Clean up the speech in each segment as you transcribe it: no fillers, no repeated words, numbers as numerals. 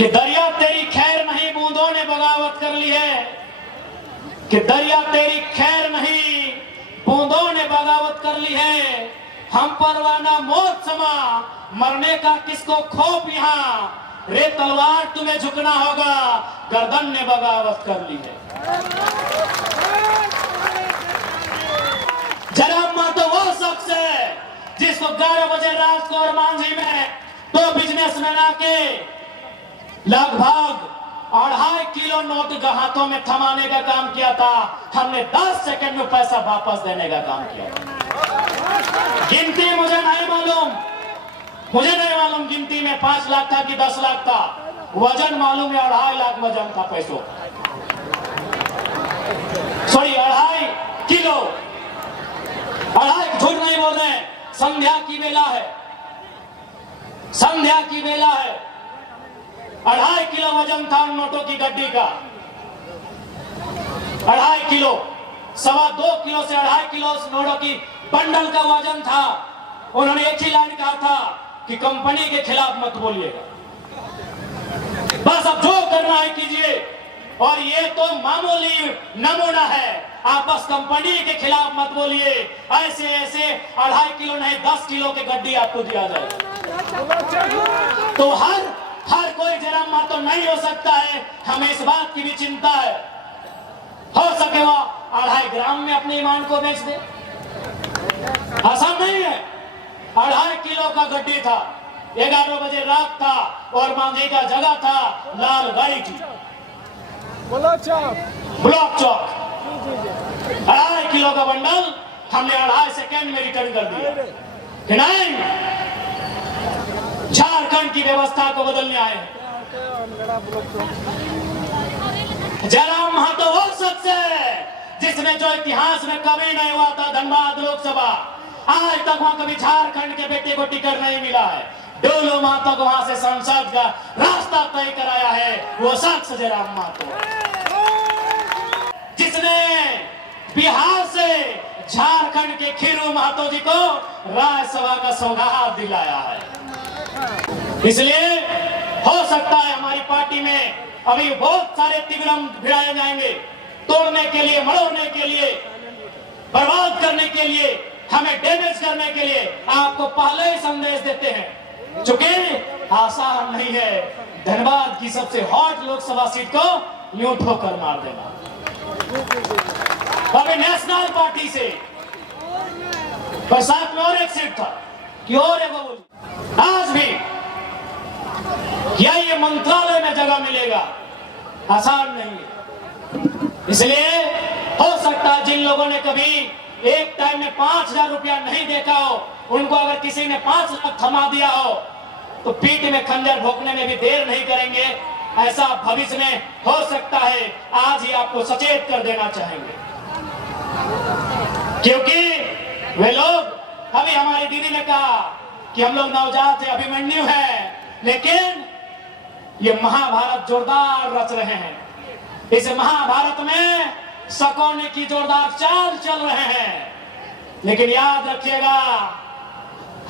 कि दरिया तेरी खैर नहीं बूंदों ने बगावत कर ली है, कि दरिया तेरी खैर नहीं बूंदों ने बगावत कर ली है। हम परवाना मौत समा मरने का किसको खौफ यहाँ, रे तलवार तुम्हें झुकना होगा गर्दन ने बगावत कर ली है। जरा तो वो शख्स है जिसको 11 बजे रात को और मांझी में 2 बिजनेसमैन आके लगभग 2.5 किलो नोट हाथों में थमाने का काम किया था। हमने 10 सेकंड में पैसा वापस देने का काम किया। गिनती मुझे नहीं मालूम गिनती में 5 लाख था कि 10 लाख था। वजन मालूम है 2.5 लाख वजन था पैसों, सॉरी 2.5 किलो। 2.5 झूठ नहीं बोल रहे हैं। संध्या की बेला है, संध्या की बेला है। 2.5 किलो वजन था उन नोटों की गड्डी का। 2.5 किलो, 2.25 किलो से 2.5 किलो नोटों की बंडल का वजन था। उन्होंने एक ही लाइन कहा था कि कंपनी के खिलाफ मत बोलिएगा, बस अब जो करना है कीजिए। और ये तो मामूली नमूना है, आप बस कंपनी के खिलाफ मत बोलिए। ऐसे ऐसे 2.5 किलो नहीं 10 किलो के गड्डी आपको दिया जाए। तो हर कोई जरा मां तो नहीं हो सकता है। हमें इस बात की भी चिंता है, हो सके वो 2.5 ग्राम में अपने ईमान को बेच दे। आसान नहीं है। 2.5 किलो का गड्डी था, 11 बजे रात था और मांझी का जगह था लाल गाड़ी की ब्लॉक चौक। 2.5 किलो का बंडल हमने 2.5 सेकेंड में रिटर्न कर दिया कि नहीं। झारखंड की व्यवस्था को बदलने आए। जयराम महतो वो शख्स है जिसने जो इतिहास में कभी नहीं हुआ था, धनबाद लोकसभा, आज तक वहां कभी झारखंड के बेटे को टिकट नहीं मिला है। डोलो महतो को वहां से संसद का रास्ता तय कराया है वो शख्स जयराम महतो, जिसने बिहार से झारखंड के खीरू महतो जी को राज्यसभा का सौगात दिलाया है। इसलिए हो सकता है हमारी पार्टी में अभी बहुत सारे तिगड़म भिड़ाए जाएंगे, तोड़ने के लिए, मरोड़ने के लिए, बर्बाद करने के लिए, हमें डैमेज करने के लिए। आपको पहले ही संदेश देते हैं, चूंकि आसान नहीं है धनबाद की सबसे हॉट लोकसभा सीट को यूं ठोकर मार देना। अभी नेशनल पार्टी से बरसात में और एक सीट था कि और एक बोली, आज भी क्या ये मंत्रालय में जगह मिलेगा, आसान नहीं है। इसलिए हो सकता है जिन लोगों ने कभी एक टाइम में 5,000 रुपया नहीं देखा हो, उनको अगर किसी ने 5 लाख थमा दिया हो तो पीठ में खंजर भोंकने में भी देर नहीं करेंगे। ऐसा भविष्य में हो सकता है, आज ही आपको सचेत कर देना चाहेंगे। क्योंकि वे लोग, अभी हमारी दीदी ने कहा कि हम लोग नवजात है, अभिमन्यु है, लेकिन ये महाभारत जोरदार रच रहे हैं। इस महाभारत में सकौने की जोरदार चाल चल रहे हैं। लेकिन याद रखिएगा,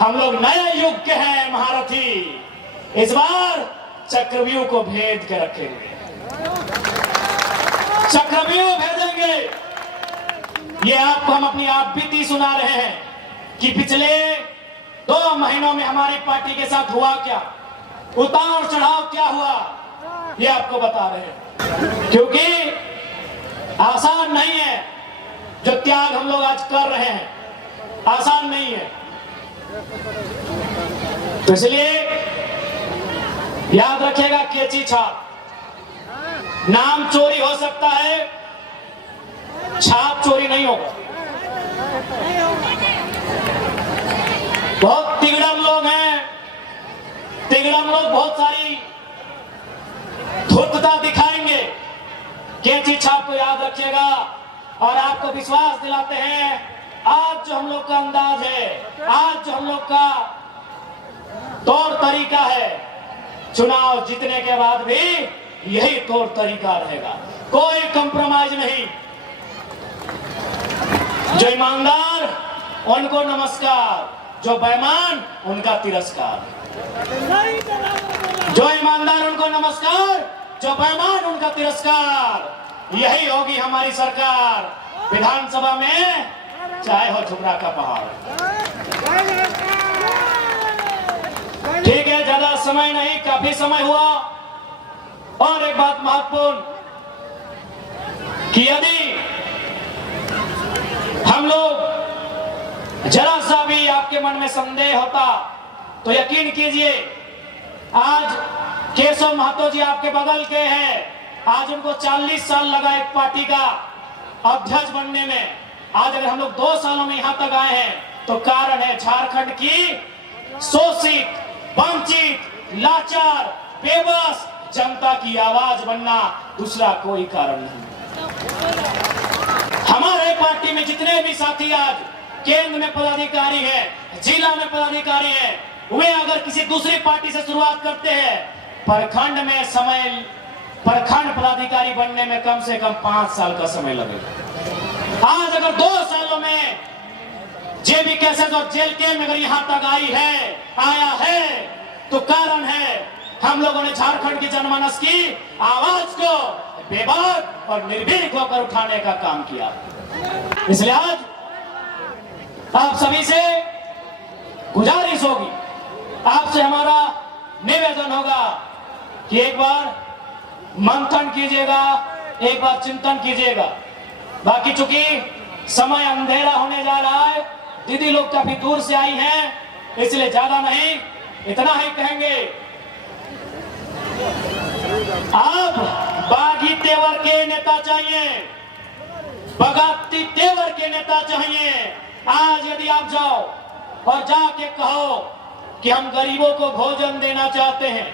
हम लोग नए युग के हैं महारथी। इस बार चक्रव्यूह को भेद के रखेंगे, चक्रव्यूह भेजेंगे। ये आपको हम अपनी आप बीती सुना रहे हैं कि पिछले 2 महीनों में हमारी पार्टी के साथ हुआ क्या, उतार चढ़ाव क्या हुआ, ये आपको बता रहे हैं। क्योंकि आसान नहीं है जो त्याग हम लोग आज कर रहे हैं, आसान नहीं है। तो इसलिए याद रखिएगा, कैची छाप, नाम चोरी हो सकता है, छाप चोरी नहीं होगा। बहुत तिगड़म लोग हैं, तिगड़म लोग बहुत सारी धूर्तता दिखाएंगे। कैची छाप को याद रखिएगा और आपको विश्वास दिलाते हैं, आज जो हम लोग का अंदाज है, आज जो हम लोग का तौर तरीका है, चुनाव जीतने के बाद भी यही तौर तरीका रहेगा, कोई कंप्रोमाइज नहीं। जो ईमानदार उनको नमस्कार, जो बेईमान उनका तिरस्कार। जो ईमानदार उनको नमस्कार, जो बेईमान उनका तिरस्कार। यही होगी हमारी सरकार विधानसभा में, चाहे हो झुमरा का पहाड़। ठीक है, ज्यादा समय नहीं, काफी समय हुआ। और एक बात महत्वपूर्ण कि यदि हम लोग जरा सा भी आपके मन में संदेह होता तो यकीन कीजिए, आज केशव महतो जी आपके बगल के हैं। आज उनको 40 साल लगा एक पार्टी का अध्यक्ष बनने में। आज अगर हम लोग 2 सालों में यहां तक आए हैं तो कारण है झारखंड की शोषित, वंचित, लाचार, बेबस जनता की आवाज बनना, दूसरा कोई कारण नहीं। हमारे पार्टी में जितने भी साथी आज केंद्र में पदाधिकारी हैं, जिला में पदाधिकारी हैं, वे अगर किसी दूसरी पार्टी से शुरुआत करते हैं, प्रखंड में समय, प्रखंड पदाधिकारी बनने में कम से कम 5 साल का समय लगेगा। आज अगर 2 सालों में जेबी केसेस और जेल के अगर यहां तक आया है तो कारण है हम लोगों ने झारखंड की जनमानस की आवाज को बेबाक और निर्भीक होकर उठाने का काम किया। इसलिए आज आप सभी से गुजारिश होगी, आपसे हमारा निवेदन होगा कि एक बार मंथन कीजिएगा, एक बार चिंतन कीजिएगा। बाकी चूंकि समय अंधेरा होने जा रहा है, दीदी लोग काफी दूर से आई हैं, इसलिए ज्यादा नहीं, इतना ही कहेंगे। आप बागी तेवर के नेता चाहिए, बगावती तेवर के नेता चाहिए। आज यदि आप जाओ और जाके कहो कि हम गरीबों को भोजन देना चाहते हैं,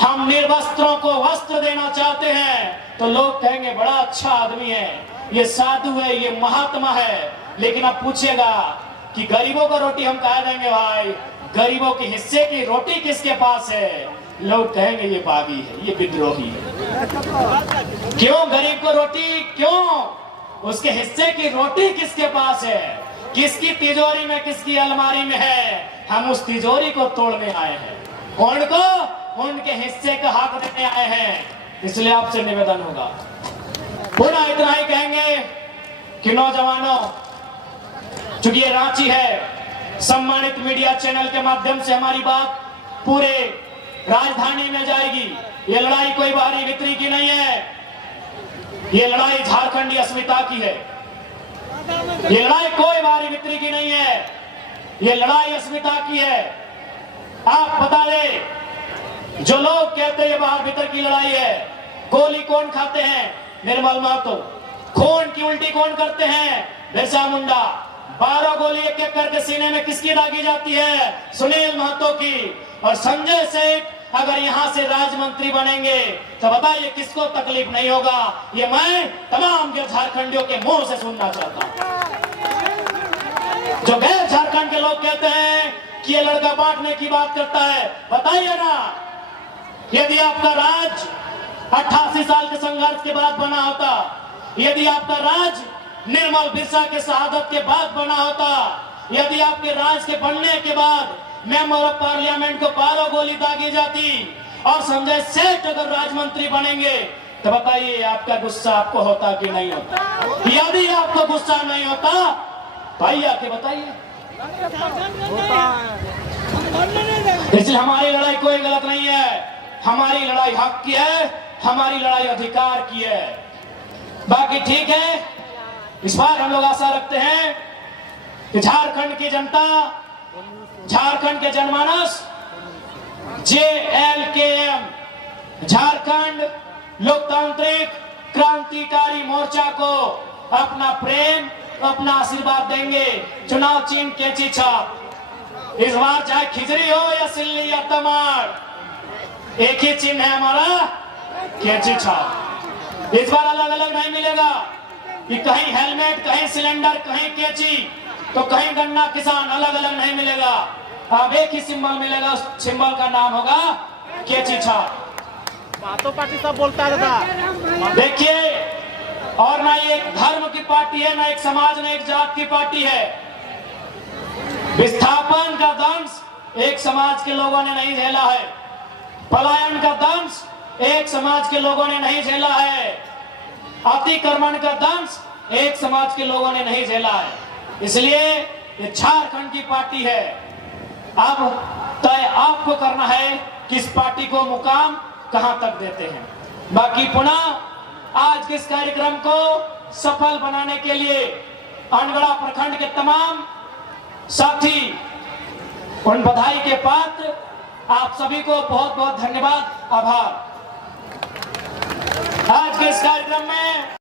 हम निर्वस्त्रों को वस्त्र देना चाहते हैं, तो लोग कहेंगे बड़ा अच्छा आदमी है, ये साधु है, ये महात्मा है। लेकिन आप पूछेगा कि गरीबों को रोटी हम कहा देंगे, भाई गरीबों के हिस्से की रोटी किसके पास है? लोग कहेंगे ये बागी है, ये विद्रोही है। क्यों गरीब को रोटी, क्यों उसके हिस्से की रोटी किसके पास है? किसकी तिजोरी में, किसकी अलमारी में है? हम उस तिजोरी को तोड़ने आए हैं, उनको उनके हिस्से का हक देने आए हैं। इसलिए आपसे निवेदन होगा, पुनः इतना ही कहेंगे कि नौजवानों, चूंकि ये रांची है, सम्मानित मीडिया चैनल के माध्यम से हमारी बात पूरे राजधानी में जाएगी। ये लड़ाई कोई बाहरी वितरी की नहीं है, ये लड़ाई झारखंडी अस्मिता की है। ये लड़ाई कोई बाहरी वितरी की नहीं है, ये लड़ाई अस्मिता की है। आप बता दें, जो लोग कहते हैं ये बाहर भीतर की लड़ाई है, गोली कौन खाते हैं? निर्मल महतो। खून की उल्टी कौन करते हैं? बिरसा मुंडा। 12 गोली एक एक करके सीने में किसकी दागी जाती है? सुनील महतो की। और संजय सेठ अगर यहां से राज्य मंत्री बनेंगे तो बताइए किसको तकलीफ नहीं होगा? ये मैं तमाम के झारखंडियों के मुंह से सुनना चाहता हूं। जो गैर झारखंड के लोग कहते हैं कि ये लड़का बांटने की बात करता है, बताइए ना, यदि आपका राज 88 साल के संघर्ष के बाद बना होता, यदि आपका राज निर्मल बिरसा के शहादत के बाद बना होता, यदि आपके राज के बनने के बाद मेंबर ऑफ पार्लियामेंट को 12 गोली दागी जाती और संजय सेठ अगर राज्य मंत्री बनेंगे, तो बताइए आपका गुस्सा आपको होता कि नहीं होता? यदि आपको गुस्सा नहीं होता भाई आके बताइए। इसलिए हमारी लड़ाई कोई गलत नहीं है, हमारी लड़ाई हक की है, हमारी लड़ाई अधिकार की है। बाकी ठीक है, इस बार हम लोग आशा रखते हैं कि झारखंड की जनता, झारखंड के जनमानस JLKM झारखंड लोकतांत्रिक क्रांतिकारी मोर्चा को अपना प्रेम, अपना आशीर्वाद देंगे। चुनाव चिन्ह कैंची छाप। इस बार चाहे खिचड़ी हो या सिल्ली या तमाड़, एक ही चिन्ह है हमारा, कैंची छाप। इस बार अलग अलग नहीं मिलेगा कि कहीं हेलमेट, कहीं सिलेंडर, कहीं कैंची, तो कहीं गन्ना किसान, अलग अलग नहीं मिलेगा। अब एक ही सिंबल मिलेगा, सिंबल का नाम होगा कैंची छाप। बातों पार्टी सब बोलता है। देखिए, और ना ये एक धर्म की पार्टी है, ना एक समाज, ना एक जात की पार्टी है। विस्थापन का दंश एक समाज के लोगों ने नहीं झेला है, पलायन का दंश एक समाज के लोगों ने नहीं झेला है, अतिक्रमण का दंश एक समाज के लोगों ने नहीं झेला है। इसलिए ये झारखंड की पार्टी है। अब तय आपको करना है कि इस पार्टी को मुकाम कहां तक देते हैं। बाकी पुनः आज के इस कार्यक्रम को सफल बनाने के लिए अनगढ़ा प्रखंड के तमाम साथी उन बधाई के पात्र, आप सभी को बहुत बहुत धन्यवाद, आभार। आज के इस कार्यक्रम में